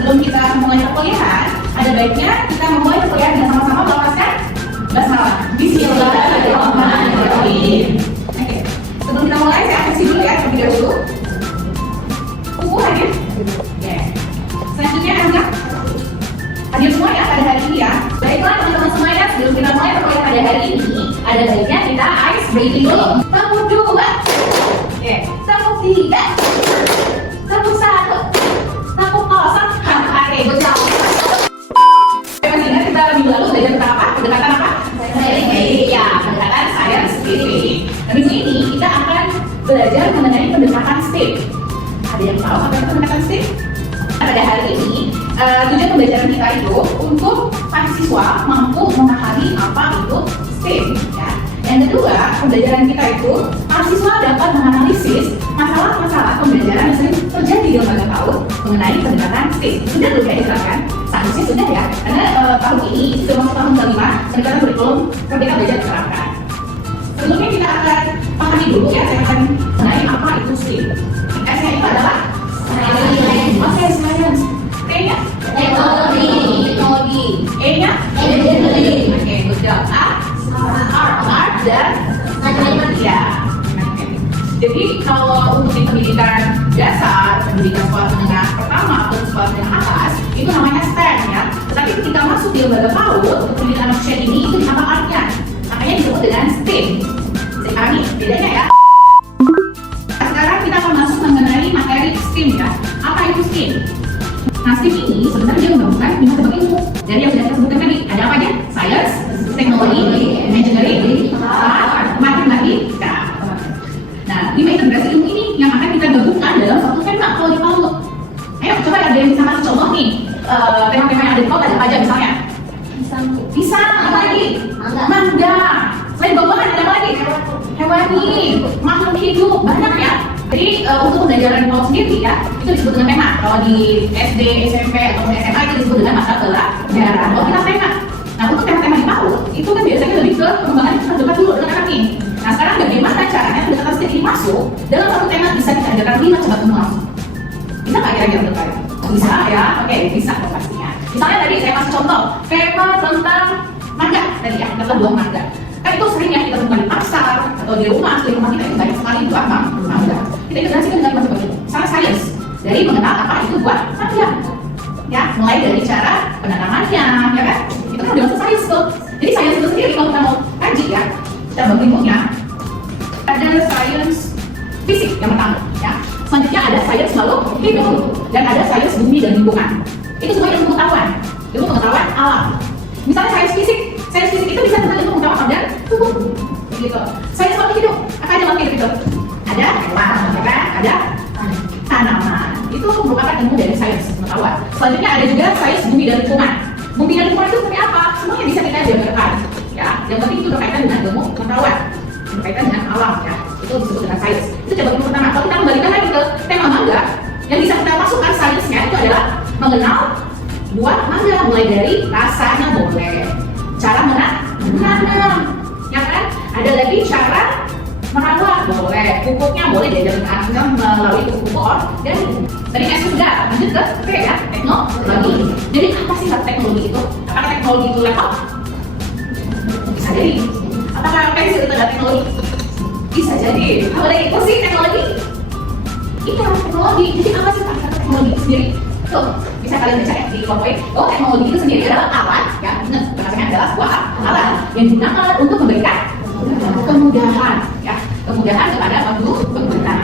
sebelum kita mulai perkuliahan, ada baiknya kita memulai perkuliahan dengan sama-sama melafazkan basmalah. Bismillahirrahmanirrahim. Oke. Sebelum kita mulai, saya akan dulu ya terlebih dahulu. Ukurannya. Oke. Selanjutnya adalah hadir semua ya pada hari ini ya. Baiklah teman-teman semuanya, sebelum kita mulai perkuliahan pada hari ini, ada baiknya kita ice breathing dulu. Tepuk 2. Oke. Tepuk 3. Tepuk 1. Tepuk 0. Oke, good job. Masih ingat kita minggu lalu belajar tentang apa? Pendekatan apa? Ya, pendekatan scientific. Nah, minggu ini kita akan belajar mengenai pendekatan STEM. Ada yang tahu apa itu pendekatan STEM? Pada hari ini, tujuan pembelajaran kita itu untuk mahasiswa mampu memahami apa itu STEM. Ya. Yang kedua, pembelajaran kita itu mahasiswa dapat menganalisis masalah-masalah pembelajaran yang sering terjadi di lembaga PAUD mengenai pendekatan STEM. Sudah belum ya diterapkan? Seharusnya sudah ya, karena tahun ini sudah masuk tahun kelima pendekatan kurikulum Merdeka Belajar diterapkan. Sebelumnya kita akan pahami dulu ya, saya akan mengenai apa itu STEM. S-nya itu adalah science. T-nya teknologi. E-nya engineering. Oke, good job. Art dan matematika. Jadi kalau untuk di pendidikan dasar, pendidikan sekolah menengah pertama atau sekolah menengah atas, itu namanya STEM ya. Tetapi ketika masuk di lembaga PAUD untuk pendidikan anak usia ini itu ditambah artnya. Makanya disebut dengan STEM. Sekarang nih bedanya ya. Sekarang kita akan masuk mengenai materi STEM ya. Apa itu STEM? Nah, STEM ini sebenarnya dia menggabungkan 5 cabang ilmu. Dari yang sudah kita sebutkan tadi, ada apa aja? Science, teknologi, engineering, art, matematika. Nah, 5 integrasi ilmu ini yang akan kita gabungkan dalam satu tema kalau di PAUD. Ayo, coba ada yang bisa kasih contoh nih. Tema-tema yang ada di PAUD ada apa aja misalnya? Pisang, apa lagi? Mangga. Selain buah-buahan ada apa lagi? Hewani, makhluk hidup, banyak ya. Jadi untuk pembelajaran PAUD sendiri ya, itu disebut dengan tema. Kalau di SD, SMP, atau SMA itu disebut dengan mata pelajaran. Kalau kita tema. Nah, untuk tema-tema di PAUD, itu kan biasanya lebih ke pengembangan terdekat dulu dengan anak ini. Nah, sekarang bagaimana caranya pendekatan STEM ini masuk dalam satu tema bisa kita adakan 5 cabang ilmu langsung. Bisa nggak kira-kira terkait? Bisa ya, oke, bisa dong pastinya. Misalnya tadi saya kasih contoh, tema tentang mangga tadi ya, tentang buah mangga. Kan itu sering ya kita temukan di pasar atau di rumah, di rumah kita itu banyak sekali buah mangga. Kita integrasikan dengan macam itu. Misalnya sains, dari mengenal apa itu buah mangga. Ya, mulai dari cara penanamannya, ya kan? Itu kan udah masuk sains tuh. Jadi sains itu sendiri kalau kita mau kaji ya, kita bagi ilmunya. Ada sains fisik yang pertama, ya. Selanjutnya ada sains makhluk hidup dan ada sains bumi dan lingkungan. Itu semua ilmu pengetahuan alam. Misalnya sains fisik itu bisa tentang ilmu pengetahuan dan tubuh. Gitu. Sains makhluk hidup, apa aja makhluk hidup itu? Ada hewan, ada tanaman. Itu merupakan ilmu dari sains pengetahuan. Selanjutnya ada juga sains bumi dan lingkungan. Bumi dan lingkungan itu seperti apa? Semuanya bisa kita jabarkan. Ya, yang penting itu berkaitan dengan ilmu pengetahuan, berkaitan dengan alam ya. Itu disebut dengan sains. Itu cabang ilmu pertama. Kalau kita kembalikan lagi ke tema mangga, yang bisa kita masukkan sainsnya itu adalah mengenal buah mangga, mulai dari rasanya boleh, cara menanam, ya kan? Ada lagi cara merawat boleh, pupuknya boleh diajarkan melalui pupuk organik. Tadi saya sudah lanjut ke ya teknologi. Jadi apa sih teknologi itu? Apakah teknologi itu laptop? Bisa jadi. Apakah pensil itu adalah teknologi? Bisa jadi. Apa lagi? Musik teknologi? Iya, teknologi. Jadi apa sih teknologi itu sendiri? Tuh, bisa kalian baca ya di PowerPoint. Oh, teknologi itu sendiri adalah alat, ya, ingat, bahasanya adalah sebuah alat yang digunakan untuk memberikan kemudahan, ya, kemudahan kepada pengguna.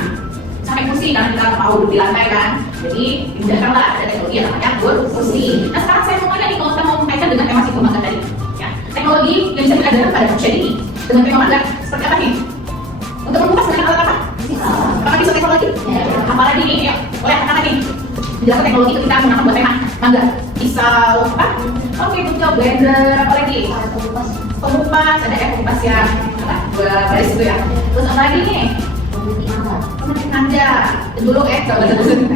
Sampai kursi kan kita tahu di lantai kan, jadi dimudahkanlah ada teknologi yang namanya kursi. Nah, sekarang saya mau tanya nih kalau kita mau mengaitkan dengan tema psikologi tadi, ya, teknologi yang bisa kita ajarkan pada usia ini dengan tema mangga seperti apa nih? Untuk membuka sebenarnya alat apa? Apakah bisa teknologi? Apalagi nih, ya, boleh apa lagi? Jelas teknologi itu kita menggunakan buat tema mangga. Pisau, apa? Oke, betul, blender, apa lagi? Pengupas, ada pengupas yang apa? Buat baris itu ya. Terus apa lagi nih? Pemetik mangga. Dulu kalau ada tulisan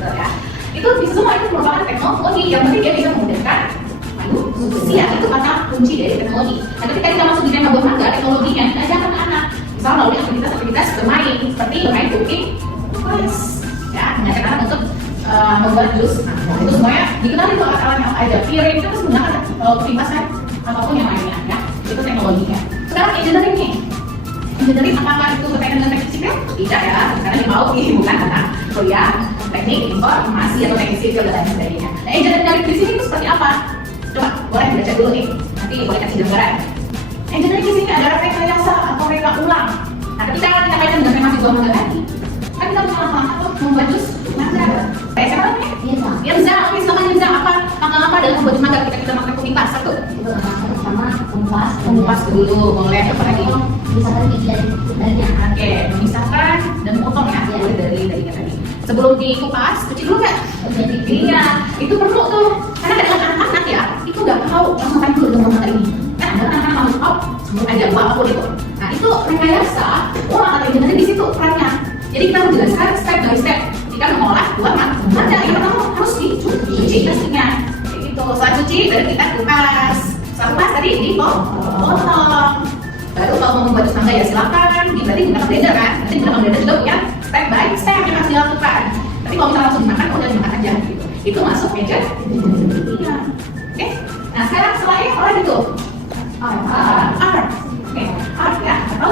ya. Itu bisa semua itu merupakan teknologi yang penting dia bisa memudahkan manusia. Itu kata kunci dari teknologi. Nah, ketika kita masuk di tema buah mangga, teknologinya kita ajarkan ke anak. Misalnya melalui aktivitas bermain, seperti bermain cooking class, ya, mengajak anak untuk membuat jus. Nah, itu semuanya dikenali tuh alat-alatnya apa aja. Piring itu sebenarnya kipas kan, apapun yang lainnya ya. Itu teknologinya. Sekarang engineering nih. Engineering apakah itu berkaitan dengan teknik sipil? Tidak ya, karena yang mau ini bukan anak kuliah teknik informasi atau teknik sipil dan lain sebagainya. Nah, engineering di sini itu seperti apa? Coba boleh baca dulu nih. Nanti boleh kasih gambaran. Engineering di sini adalah rekayasa atau reka ulang. Nah, ketika kita kaitkan dengan tema sebuah mangga tadi, kan kita bisa langsung membuat jus mangga. Kayak siapa namanya? Irza. Oke, sama Irza apa? Apa dalam membuat jus mangga kita pakai kupas satu? Pertama Kupas dulu, boleh apa lagi? misalkan dari Oke, memisahkan dan potong ya, mulai dari tadi. Sebelum dikupas, cuci dulu nggak? Iya, itu perlu tuh. Karena kadang anak-anak ya, itu nggak tahu langsung kan dulu dengan mata ini. Kan ada anak-anak langsung out, sebelum aja apapun itu. Nah itu rekayasa, atau engineering di situ perannya. Jadi kita menjelaskan step by step. Jika mengolah buah mangga, yang pertama harus dicuci pastinya. Kayak gitu. Setelah cuci, baru kita kupas. Setelah kupas tadi dipotong. Baru kalau mau membuat jus mangga ya silakan. Berarti gunakan blender kan? Nanti gunakan blender juga punya step by step yang harus dilakukan. Tapi kalau kita langsung dimakan, udah dimakan aja gitu. Itu masuk meja. Iya. Oke. Nah sekarang selain oleh itu art. Oke, art ya atau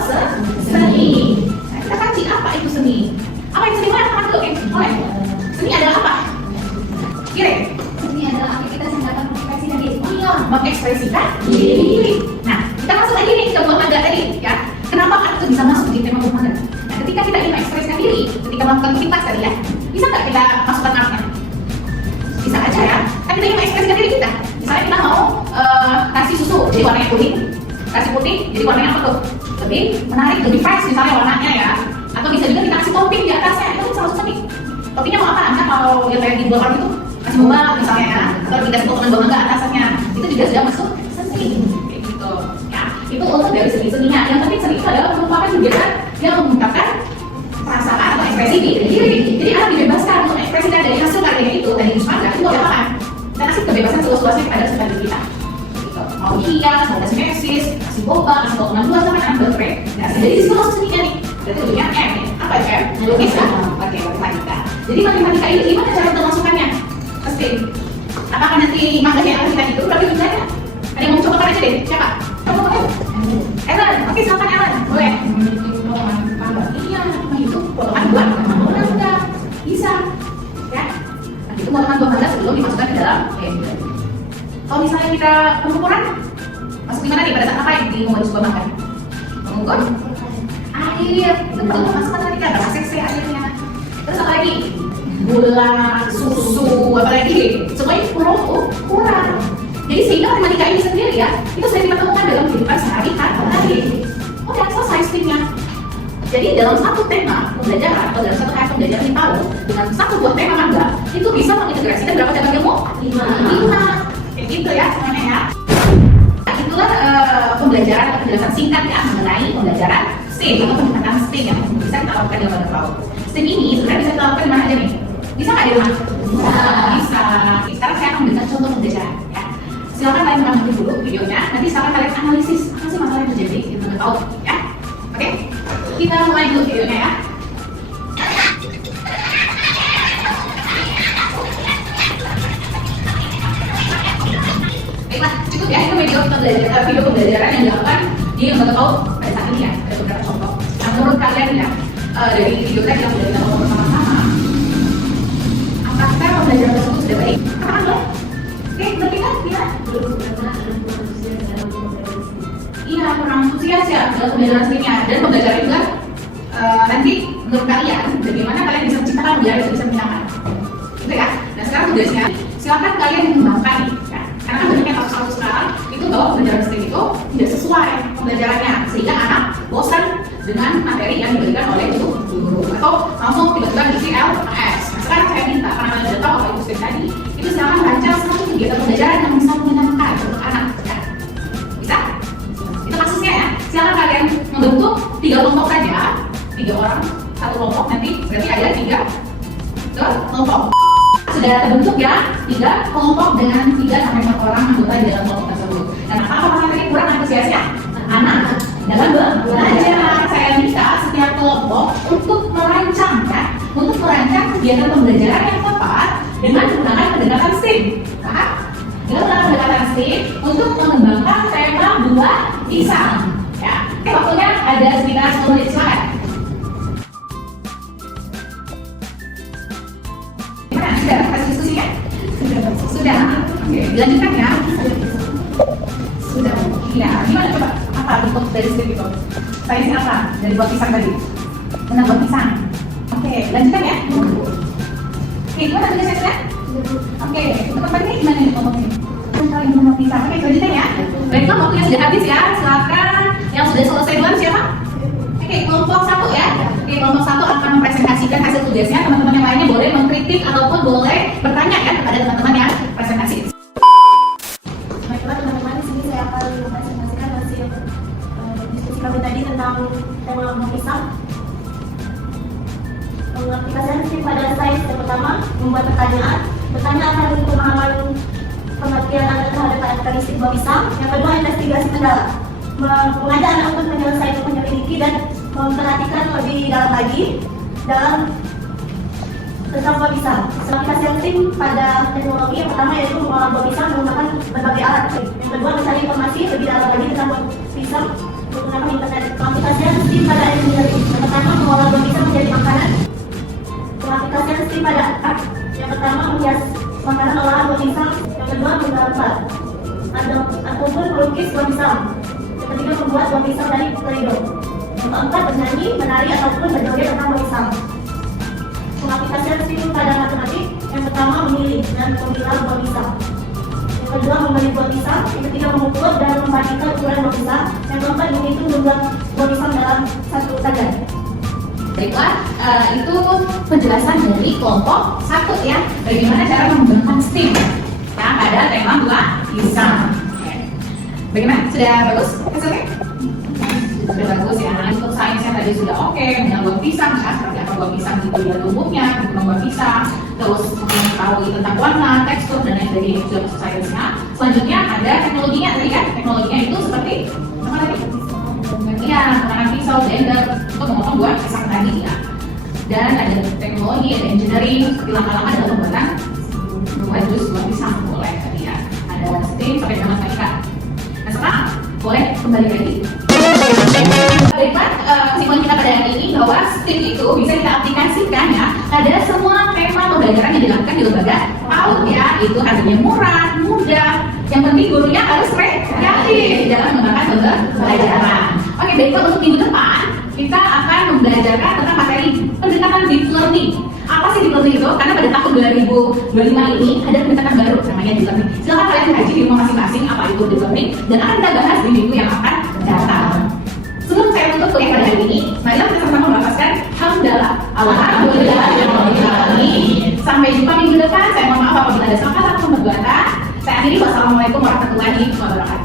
seni. Nah, kita kaji apa itu seni? Apa itu seni? Mana teman tuh? Oleh. Seni adalah apa? Kira. ini adalah aktivitas yang dapat mengekspresikan diri. Oh iya, mengekspresikan diri. Nah, kita masuk lagi nih ke buah mangga tadi, ya. Kenapa art itu bisa masuk di tema buah mangga? Nah, ketika kita ingin mengekspresikan diri, ketika melakukan aktivitas tadi ya, bisa nggak kita masukkan artnya? Bisa aja ya. Kan kita ingin mengekspresikan diri kita. Misalnya kita mau kasih susu jadi warnanya kuning, kasih putih jadi warnanya apa tuh? Lebih menarik, lebih fresh misalnya warnanya ya. Atau bisa juga kita kasih topping di atasnya, itu bisa masuk seni. Toppingnya mau apa? Anda kalau yang kayak di buah itu kasih boba misalnya ya, atau dikasih potongan buah mangga atasnya, itu juga sudah masuk seni. Kayak gitu. Ya, itu untuk dari seni-seninya. Yang penting seni itu adalah merupakan kegiatan yang mengungkapkan perasaan atau ekspresi diri. Jadi anak dibebaskan untuk ekspresikan dari hasil karyanya itu dari jus mangga itu boleh apa? Kita kasih kebebasan seluas-luasnya kepada sesuatu kita. Gitu. Mau hias, mau kasih mesis, kasih boba, kasih potongan buah sama kan baterai. Nah, jadi di situ masuk seninya nih. Berarti ujungnya M. Apa itu M? Logis kan? Oke, matematika. Jadi matematika ini gimana cara untuk masukkannya? Pasti. Apakah nanti mangganya yang kita itu berarti gimana? Ada yang mau coba aja deh. Siapa? Coba. Ellen. Oke, silakan Ellen. Boleh. Iya, itu potongan buah mangga. Bisa. Ya. Nah, itu potongan buah mangga sebelum dimasukkan ke dalam blender. Kalau misalnya kita pengukuran, masuk di mana nih pada saat apa yang di membuat buah mangga? Mengukur air, betul, masukkan tadi kan ada cc airnya. Terus apa lagi? Gula, susu, apa lagi? Semuanya kurang. Jadi sehingga matematika ini sendiri ya, itu sering ditemukan dalam kehidupan sehari-hari. Udah selesai stepnya. Jadi dalam satu tema pembelajaran atau dalam satu hari pembelajaran di tahun dengan satu buah tema mangga itu bisa mengintegrasikan berapa cabang ilmu? 5. Kayak gitu ya semuanya ya. Nah, itulah pembelajaran atau penjelasan singkat ya mengenai pembelajaran STEM atau pendekatan STEM yang bisa kita lakukan dalam pada tahun. STEM ini sebenarnya bisa kita lakukan di mana aja nih? Bisa nggak di rumah? Bisa. Sekarang saya akan memberikan contoh pembelajaran ya. Silakan kalian menonton dulu videonya. Nanti silakan kalian analisis apa sih masalah yang terjadi di tengah tahun ya. Oke, kita mulai dulu videonya ya. Baiklah, cukup ya itu video pembelajaran yang dilakukan di lembaga PAUD pada saat ini ya. Ada beberapa contoh. Nah, menurut kalian ya dari video tadi yang sudah kita lakukan bersama-sama, apakah pembelajaran tersebut sudah baik? Apakah belum? Oke, berarti kan ya? Iya, kurang antusias ya dalam pembelajaran seninya dan pembelajaran juga nanti menurut kalian bagaimana kalian bisa menciptakan biar itu bisa menyenangkan gitu ya. Nah sekarang tugasnya silakan kalian mengembangkan ya. Karena kan banyak kasus-kasus sekarang itu bahwa pembelajaran STEM itu tidak sesuai pembelajarannya sehingga anak bosan dengan materi yang diberikan oleh guru atau langsung tiba-tiba isi LKS. Nah sekarang saya minta karena kalian sudah tahu apa itu STEM tadi itu silakan baca satu kegiatan pembelajaran yang bisa menyenangkan untuk anak ya. Bisa? Itu kasusnya ya. Silakan kalian membentuk 3 kelompok saja, 3 orang satu kelompok, nanti berarti ada 3 kelompok. Sudah terbentuk ya 3 kelompok dengan 3 sampai 4 orang anggota di dalam kelompok tersebut. Dan apa tadi kurang antusiasnya? Anak dalam belajar. Saya minta setiap kelompok untuk merancang ya, untuk merancang kegiatan pembelajaran yang tepat dengan menggunakan pendekatan STEAM. Paham? Dengan menggunakan pendekatan STEAM untuk mengembangkan tema buah pisang. Ya, waktunya ada sekitar 10 menit, silakan. Gimana? Sudah hasil diskusinya? Sudah. Oke, dilanjutkan ya. Sudah. Ya, gimana coba? Apa bentuk dari STEAM itu? Sainsnya apa? Dari buah pisang tadi? Tentang buah pisang. Oke, lanjutkan ya. Oke, gimana tugasnya? Oke, teman-teman ini gimana nih kelompoknya? Kalau yang buah pisang, oke, lanjutkan ya. Baiklah, waktunya sudah habis ya. Silakan. Yang sudah selesai duluan siapa? Oke, kelompok 1 ya. Oke, kelompok 1 akan mempresentasikan hasil tugasnya. Teman-teman yang lainnya boleh mengkritik ataupun boleh bertanya kan kepada teman-teman yang presentasi. Baiklah teman-teman, di sini saya akan mempresentasikan hasil diskusi kami tadi tentang tema buah pisang. Pengaplikasian STEAM pada sains yang pertama, membuat pertanyaan. Pertanyaan akan untuk pemahaman pengertian Anda terhadap karakteristik buah pisang. Yang kedua, investigasi mendalam. Mengajak anak untuk menyelesaikan, menyelidiki dan memperhatikan lebih dalam lagi dalam tentang buah pisang. Aplikasi STEAM pada teknologi yang pertama yaitu mengolah buah pisang menggunakan berbagai alat. Yang kedua, mencari informasi lebih dalam lagi tentang buah pisang menggunakan internet. Aplikasi STEAM pada engineering. Yang pertama, mengolah buah pisang menjadi makanan. Aplikasi STEAM pada art. Yang pertama, menghias makanan olahan buah pisang. Yang kedua, menggambar ataupun melukis buah pisang. Yang ketiga, membuat buah pisang dari terigu. Yang keempat, bernyanyi, menari ataupun berjoget tentang buah pisang. Pengaplikasian STEAM pada matematik. Yang pertama, memilih dan memilah buah pisang. Yang kedua, membeli buah pisang. Yang ketiga, mengukur dan membandingkan ukuran buah pisang. Yang keempat, menghitung jumlah buah pisang dalam satu tagar. Baiklah, itu penjelasan dari kelompok 1 ya. Bagaimana cara mengembangkan STEAM ya, pada tema buah pisang. Oke. Bagaimana? Sudah bagus hasilnya? Sudah bagus ya. Nah, untuk sainsnya tadi sudah oke. Tentang buah pisang ya, seperti apa buah pisang itu dia tumbuhnya, tentang buah pisang. Terus mengetahui tentang warna, tekstur dan lain sebagainya sudah masuk sainsnya. Selanjutnya ada teknologinya tadi kan. Teknologinya itu seperti apa tadi? Iya, menggunakan pisau, blender untuk memotong buah pisang tadi ya. Dan ada teknologi, ada engineering, seperti langkah-langkah dalam pembuatan membuat jus buah pisang boleh tadi ya. Ada STEAM sampai dengan matematika. Nah sekarang boleh kembali lagi. Baiklah, kesimpulan kita pada hari ini bahwa STEAM itu bisa kita aplikasikan ya pada semua tema pembelajaran yang dilakukan di lembaga PAUD ya. Itu harganya murah, mudah. Yang penting gurunya harus kreatif dalam menggunakan pembelajaran. Oke, baiklah, untuk minggu depan kita akan membelajarkan tentang materi pendekatan deep learning. Apa sih deep learning itu? Karena pada tahun 2025 ini ada pendekatan baru namanya deep learning. Silakan kalian kaji di rumah masing-masing apa itu deep learning dan akan kita bahas di minggu yang akan datang. Sebelum saya tutup kuliah pada hari ini, marilah kita sama-sama melafazkan hamdalah. Alhamdulillah. Sampai jumpa minggu depan. Saya mohon maaf apabila ada salah atau pembuatan. Saya akhiri, wassalamualaikum warahmatullahi wabarakatuh.